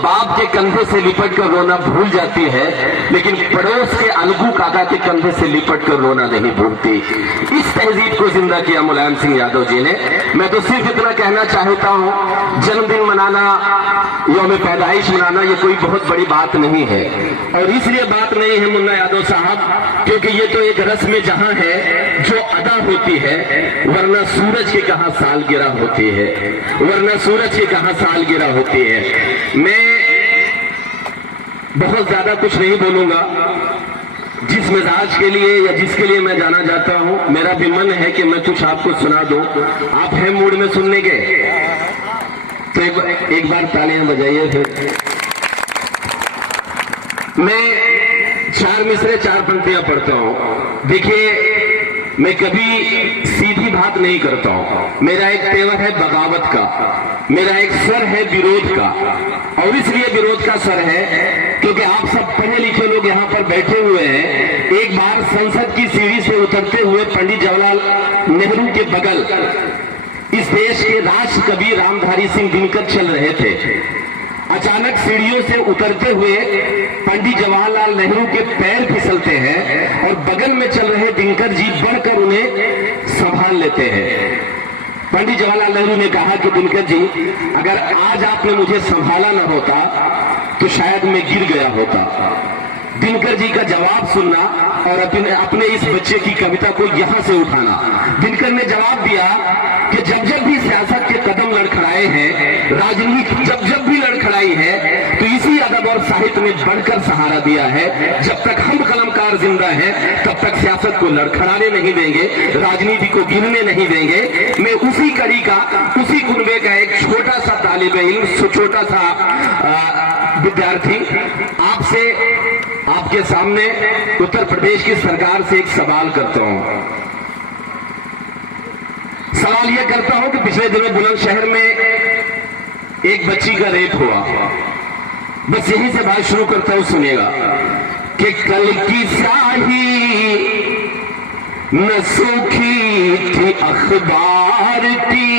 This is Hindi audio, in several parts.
बाप के कंधे से लिपट कर रोना भूल जाती है, लेकिन पड़ोस के अलगू काका के कंधे से लिपट कर रोना नहीं भूलती। इस तहजीब को जिंदा किया मुलायम सिंह यादव जी ने। मैं तो सिर्फ इतना कहना चाहता हूं, जन्मदिन मनाना, यौम पैदाइश मनाना ये कोई बहुत बड़ी बात नहीं है। और इसलिए बात नहीं है मुन्ना यादव साहब, क्योंकि ये तो एक रस्म जहां है जो अदा होती है, वरना सूरज की कहां सालगिरह होती है, वरना सूरज की कहां सालगिरह होती है। मैं बहुत ज्यादा कुछ नहीं बोलूंगा। जिस मिजाज के लिए या जिसके लिए मैं जाना चाहता हूं, मेरा भी मन है कि मैं कुछ आपको सुना दूं। आप हैं मूड में सुनने के? तो एक बार तालियां बजाइए फिर। मैं 4 मिसरे 4 पंक्तियां पढ़ता हूं। देखिए, मैं कभी सीधी बात नहीं करता हूं। मेरा एक तेवर है बगावत का, मेरा एक स्वर है विरोध का। और इसलिए विरोध का स्वर है क्योंकि आप सब पढ़े लिखे लोग यहाँ पर बैठे हुए हैं। एक बार संसद की सीढ़ी से उतरते हुए पंडित जवाहरलाल नेहरू के बगल इस देश के राष्ट्र कवि रामधारी सिंह दिनकर चल रहे थे। अचानक सीढ़ियों से उतरते हुए पंडित जवाहरलाल नेहरू के पैर फिसलते हैं और बगल में चल रहे दिनकर जी बढ़कर उन्हें संभाल लेते हैं। पंडित जवाहरलाल नेहरू ने कहा कि दिनकर जी, अगर आज आपने मुझे संभाला न होता तो शायद मैं गिर गया होता। दिनकर जी का जवाब सुनना और अपने इस बच्चे की कविता को यहां से उठाना। दिनकर ने जवाब दिया कि जब जब भी सियासत के कदम लड़खड़ाए हैं, राजनीति जब जब भी लड़खड़ाई है, तो इसी अदब और साहित्य ने बढ़कर सहारा दिया है। जब तक हम कलमकार जिंदा हैं, तब तक सियासत को लड़खड़ाने नहीं देंगे, राजनीति को गिरने नहीं देंगे। मैं उसी कड़ी का, उसी कुनबे का एक छोटा सा तालिबे इल्म, छोटा सा विद्यार्थी आपसे, आपके सामने उत्तर प्रदेश की सरकार से एक सवाल करता हूं। सवाल यह करता हूं कि पिछले दिनों बुलंदशहर में एक बच्ची का रेप हुआ। बस यहीं से बात शुरू करता हूं, सुनिएगा कि कल की स्याही न सूखी थी अखबार की,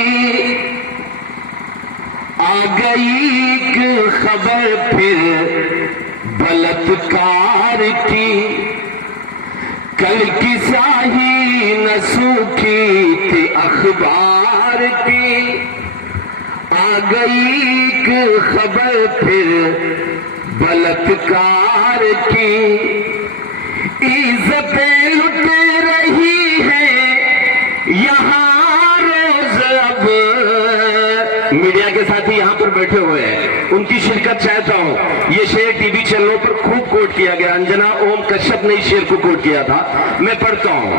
आ गई एक खबर फिर बलात्कार की। कल की स्याही न सूखी थी अखबार की, आ गई एक खबर फिर बलात्कार की। इज्जतें लुट रही है यहाँ रोज अब। मीडिया के साथी यहाँ पर बैठे हुए हैं, उनकी शिरकत चाहता हूं। ये शेर टीवी चैनलों पर खूब कोट किया गया। अंजना ओम कश्यप ने इस शेर को कोट किया था। मैं पढ़ता हूं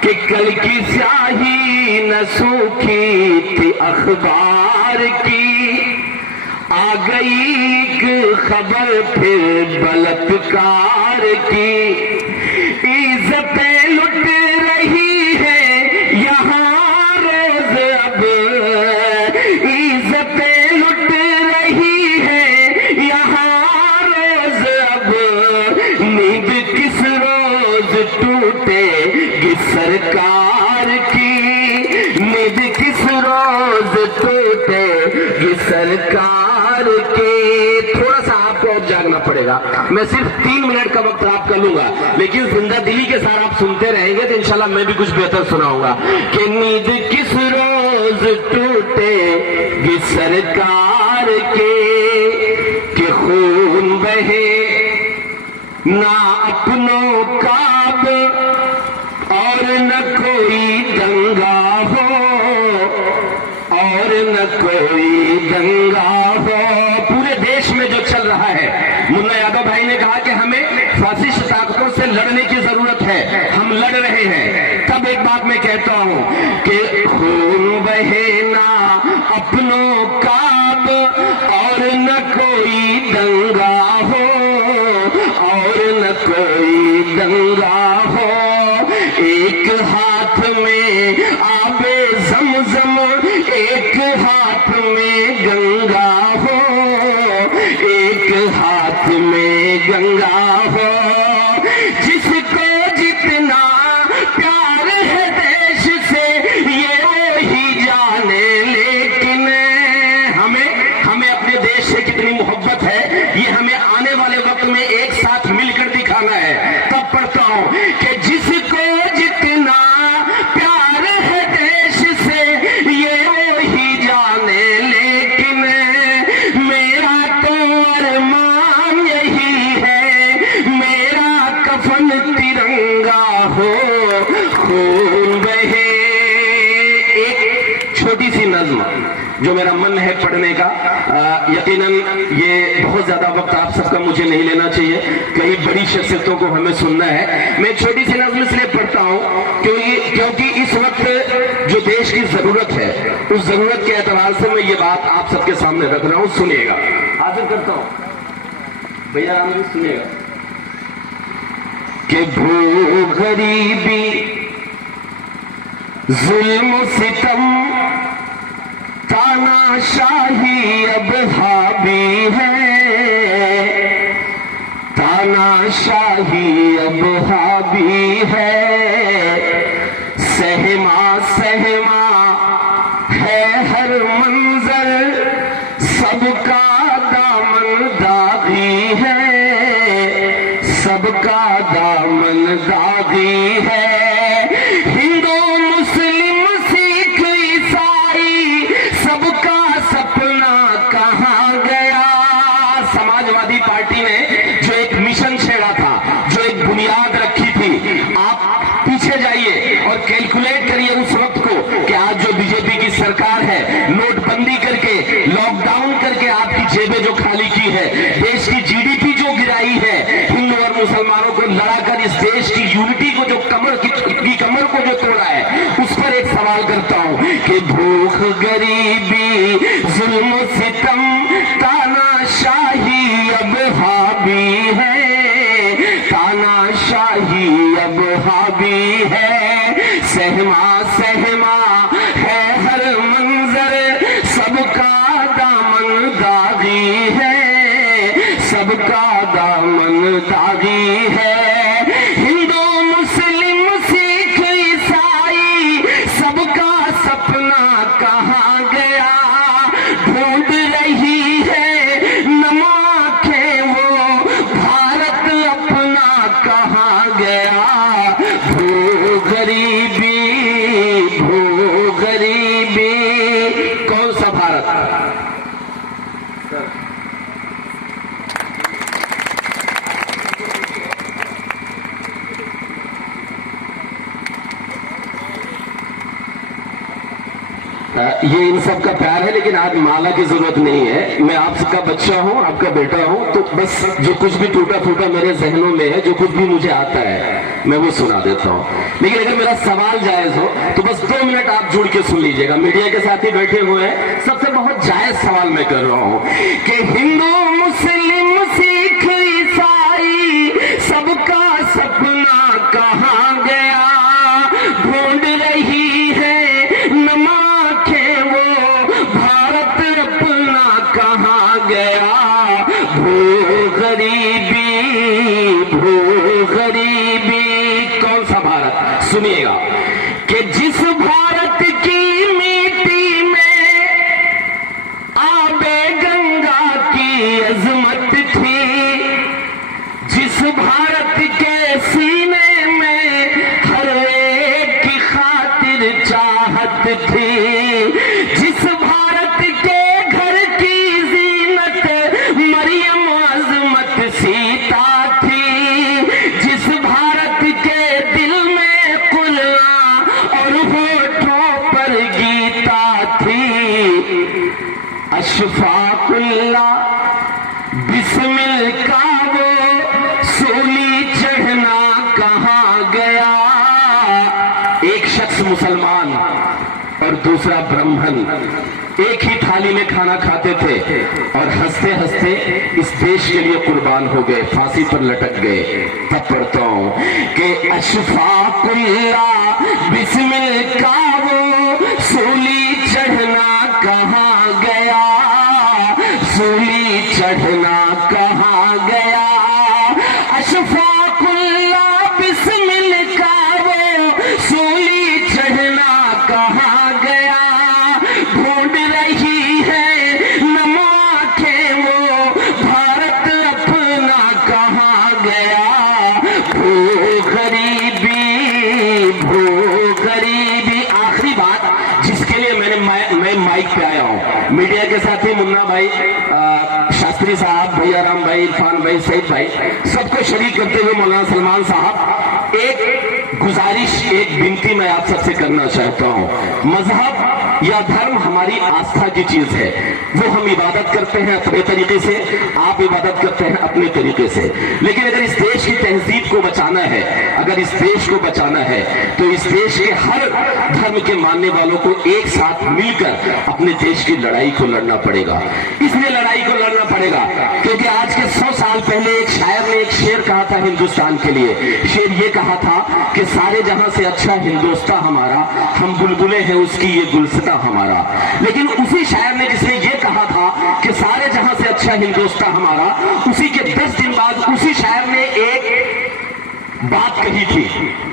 कि कल की स्याही न सूखी थी अखबार की, आ गई एक खबर फिर बलात्कार की। इज्जतें लुट रही है यहाँ रोज अब, इज्जतें लुट रही है यहाँ रोज अब। नींद किस रोज टूटेगी सरकार की, नींद किस रोज टूटेगी सरकार की। थोड़ा सा आपको और जागना पड़ेगा। मैं सिर्फ 3 मिनट का वक्त आपका लूंगा, लेकिन जिंदा दिली के साथ आप सुनते रहेंगे तो इंशाल्लाह मैं भी कुछ बेहतर सुनाऊंगा। कि नींद किस रोज टूटेगी सरकार के खून बहे ना अपनों का और न कोई दंगा हो, और न कोई दंगा हो। पूरे देश में जो चल रहा है, मुन्ना यादव भाई ने कहा कि हमें फासिस्ट ताकतों से लड़ने की जरूरत है, हम लड़ रहे हैं। तब एक बात मैं कहता हूं कि खून बहे ना अपनों का और न कोई दंगा हो, और न कोई दंगा हो। एक हाथ में आबे ज़मज़म, एक हाथ में गंगा हो, एक हाथ में गंगा हो। जिसको जितना प्यार है देश से ये वही जाने, लेकिन हमें अपने देश से कितनी मोहब्बत है पढ़ने का। यकीनन ये बहुत ज्यादा वक्त आप सबका मुझे नहीं लेना चाहिए, कई बड़ी शख्सियतों को हमें सुनना है। मैं छोटी सी नज़्म इसलिए पढ़ता हूँ क्योंकि इस वक्त जो देश की जरूरत है, उस जरूरत के एतबार से मैं ये बात आप सबके सामने रख रहा हूँ। सुनिएगा, हाजिर करता हूँ भैया, राम जी सुनिएगा कि भूख गरीबी जुल्म सितम तानाशाही अब हावी है, तानाशाही अब हावी है, सहमा सहमा है हर मंजर, सबका दामन दागी है, सबका दामन दागी है। हिंदू मुस्लिम सिख ईसाई सबका सपना कहाँ गया। समाजवादी पार्टी ने जो एक मिशन छेड़ा था, जो एक बुनियाद रखी थी, आप पीछे जाइए और कैलकुलेट करिए उस वक्त को कि आज जो बीजेपी की सरकार है, नोटबंदी करके, लॉकडाउन करके आपकी जेबें जो खाली की है, देश की जीडीपी जो गिराई है, हिंदू और मुसलमानों को लड़ाकर इस देश की यूनिटी को जो कमर को जो तोड़ा है, उस पर एक सवाल करता हूं कि भूख गरीबी जुल्म सितम तानाशाही अब हावी है, तानाशाही अब हावी है, सहमा सहमा है हर मंजर, सबका दामन दागी है, सबका दामन दागी है। हिंदू मुस्लिम सिख ईसाई सबका सपना कहाँ गया, ढूंढ रही है नमाखे वो भारत अपना कहाँ गया। भू गरीबी, भू गरीबी, कौन सा भारत? ये इन सब का प्यार है, लेकिन आज माला की जरूरत नहीं है। मैं आप सबका बच्चा हूँ, आपका बेटा हूँ, तो बस जो कुछ भी टूटा फूटा मेरे जहनों में है, जो कुछ भी मुझे आता है, मैं वो सुना देता हूँ। लेकिन अगर मेरा सवाल जायज हो तो बस 2 मिनट आप जुड़ के सुन लीजिएगा। मीडिया के साथी बैठे हुए हैं, सबसे बहुत जायज सवाल मैं कर रहा हूँ कि हिंदू मुस्लिम सिख ईसाई सबका सपना कहाँ गया, ढूंढ रही है नमाखे वो भारत अपना कहाँ गया। भू गरीबी, भू गरीबी, कौन सा भारत? सुनिएगा कि जिस भारत की मिट्टी में आबे गंगा की अजमत थी, जिस भारत के सीने में हर एक की खातिर चाहत थी, जिस भारत के घर की जीनत मरियम अजमत सीता थी, जिस भारत के दिल में कुरान और होठों पर गीता थी, अशफाकुल्ला बिस्मिल का वो सूली चढ़ना कहाँ गया। एक शख्स मुसलमान और दूसरा ब्राह्मण एक ही थाली में खाना खाते थे और हंसते हंसते इस देश के लिए कुर्बान हो गए, फांसी पर लटक गए। तब पढ़ता हूं कि अशफाकुल्ला बिस्मिल का वो सूली चढ़ना कहाँ गया, सूली चढ़ना कहाँ गया। अशफाकुल्ला बिस्मिल का वो सूली चढ़ना कहाँ गया, ढूंढ रही है नमाखे वो भारत अपना कहाँ गया। भू गरीबी, भू गरीबी। आखिरी बात जिसके लिए मैं माइक पे आया हूँ, मीडिया के साथी मुन्ना भाई, शास्त्री साहब, भैया राम भाई, इरफान भाई, सईद भाई, सबको शरीक करते हुए मौलाना सलमान साहब, एक गुजारिश, एक विनती मैं आप सबसे करना चाहता हूं। मजहब या धर्म हमारी आस्था की चीज है, वो हम इबादत करते हैं अपने तरीके से, आप इबादत करते हैं अपने तरीके से। लेकिन अगर इस देश की तहजीब को बचाना है, अगर इस देश को बचाना है, तो इस देश के हर धर्म के मानने वालों को एक साथ मिलकर अपने देश की लड़ाई को लड़ना पड़ेगा। इसलिए लड़ाई को लड़ना पड़ेगा क्योंकि आज के 100 साल पहले एक शायर ने एक शेर कहा था हिंदुस्तान के लिए। शेर ये कहा था कि सारे जहां से अच्छा हिंदुस्तान हमारा, हम बुलबुलें हैं उसकी ये गुलसिता हमारा। लेकिन उसी शायर ने जिसने ये कहा था कि सारे जहां से अच्छा हिंदुस्तान हमारा, उसी के 10 दिन बाद उसी शायर ने एक बात कही थी,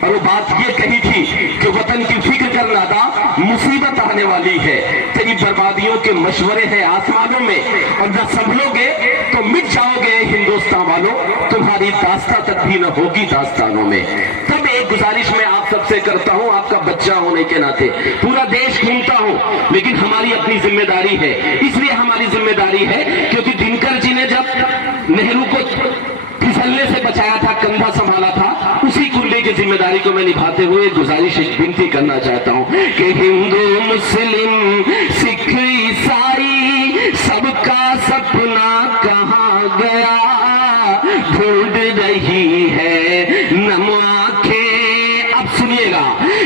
और वो बात ये कही थी कि वतन की फिक्र कर नादा, मुसीबत आने वाली है, तेरी बर्बादियों के मशवरे हैं आसमानों में, और न संभलोगे तो मिट जाओगे हिंदुस्तान वालों, तुम्हारी दास्तां तक भी न होगी दास्तानों में। तब एक गुजारिश मैं आप सबसे करता हूं, आपका बच्चा होने के नाते पूरा देश घूमता हूं, लेकिन हमारी अपनी जिम्मेदारी है। इसलिए हमारी जिम्मेदारी है क्योंकि दिनकर जी ने जब नेहरू को फिसलने से बचाया था, कंधा संभाला था, उसी कुंडे की जिम्मेदारी को मैं निभाते हुए गुजारिश, एक विनती करना चाहता हूं कि हिंदू मुस्लिम सिख ईसाई सबका सपना कहां गया, ढूंढ रही है नम आंखें। अब सुनिएगा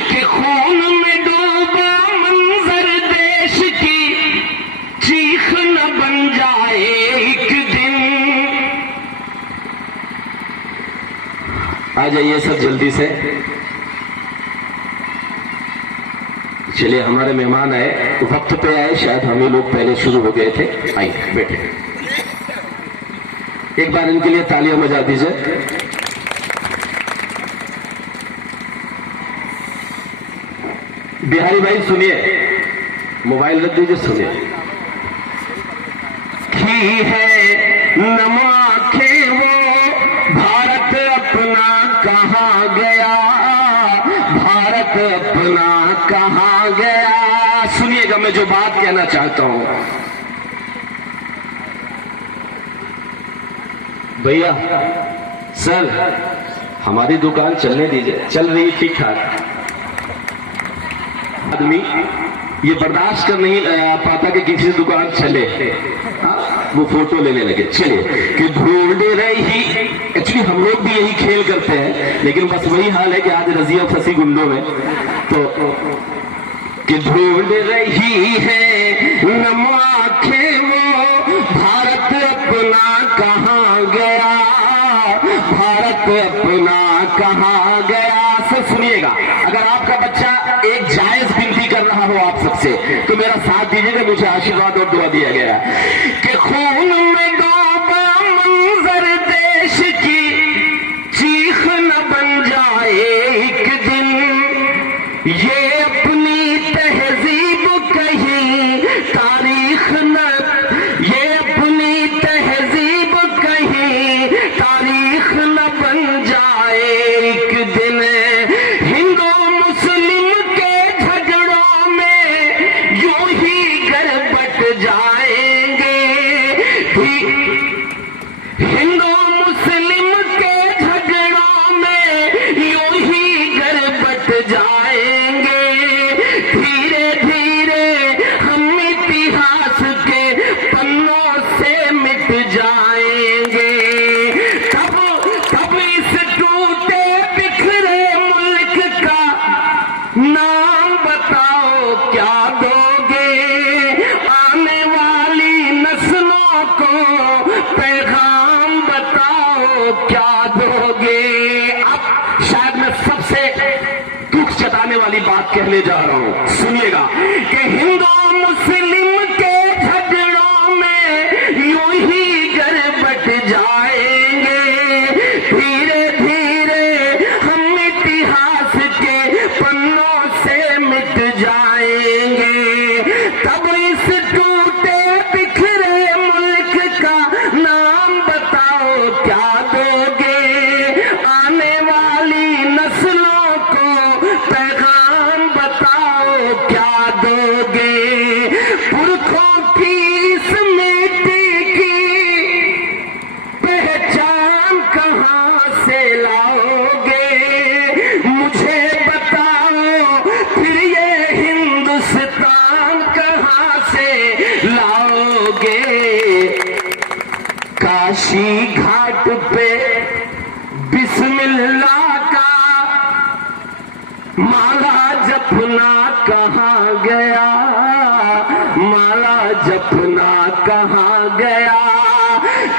कि खून में डूबा मंजर देश की, चीख न बन जाए एक दिन। आ जाइए सब जल्दी से, चलिए हमारे मेहमान आए, वक्त पे आए, शायद हम ही लोग पहले शुरू हो गए थे। आइए बैठे, एक बार इनके लिए तालियां बजा दीजिए। बिहारी भाई सुनिए, मोबाइल रख दीजिए, सुनिए। की है नमाखे वो भारत अपना कहाँ गया, भारत अपना कहाँ गया। सुनिएगा मैं जो बात कहना चाहता हूं भैया, सर हमारी दुकान चलने दीजिए, चल रही ठीक ठाक। आदमी ये बर्दाश्त कर नहीं पाता कि किसी दुकान चले, वो फोटो लेने लगे। चलिए कि ढूंढ रही, एक्चुअली हम लोग भी यही खेल करते हैं, लेकिन बस वही हाल है कि आज रजिया फंसी गुंडों में। तो कि ढूंढ रही है नम आंखें वो भारत अपना कहाँ गया, भारत अपना कहाँ गया। से सुनिएगा, अगर आपका बच्चा एक जायज विनती कर रहा हो आप सबसे, तो मेरा साथ दीजिएगा, मुझे आशीर्वाद और दुआ दिया गया कि खून में डूबा मंजर देश की, चीख न बन जाए एक दिन, ये अपनी तहजीब कहीं तारीख न, ये अपनी तहजीब कहीं तारीख न बन जाए एक दिन। हिंदू मुस्लिम के झगड़ों में यूं ही गरबट जाएंगे, हिंदू मुस्लिम के झगड़ों में यूं ही गरबट जाएंगे। धीरे धीरे हम इतिहास के पन्नों से मिट जाएंगे। तब इस टूटे बिखरे मुल्क का नाम बताओ क्या दोगे, आने वाली नस्लों को पैगाम बताओ क्या दोगे। अब शायद मैं सबसे दुख जताने वाली बात कहने जा रहा हूं, सुनिएगा कि हिंदू मुस्लिम के झगड़ों में यूं ही गरबट जाएंगे। धीरे धीरे हम इतिहास के पन्नों से मिट जाएंगे। तब इस टूटे बिखरे मुल्क का नाम बताओ क्या दोगे, आने वाली नस्लों को पैगाम बताओ क्या दोगे। काशी घाट पे बिस्मिल्लाह का माला जपना कहाँ गया, माला जपना कहाँ गया।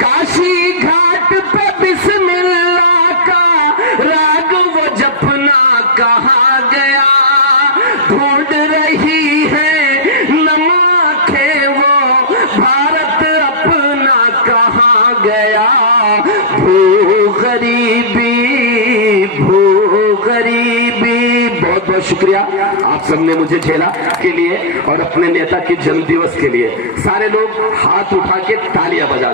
काशी घाट पे बिस्मिल्लाह का राग वो जपना कहाँ गया। ढूंढ रही है नमाखे वो भारत अपना कहाँ गया। भू गरीबी, भू गरीबी। बहुत बहुत शुक्रिया आप सबने मुझे झेला के लिए और अपने नेता के जन्मदिवस के लिए। सारे लोग हाथ उठा के तालियां बजा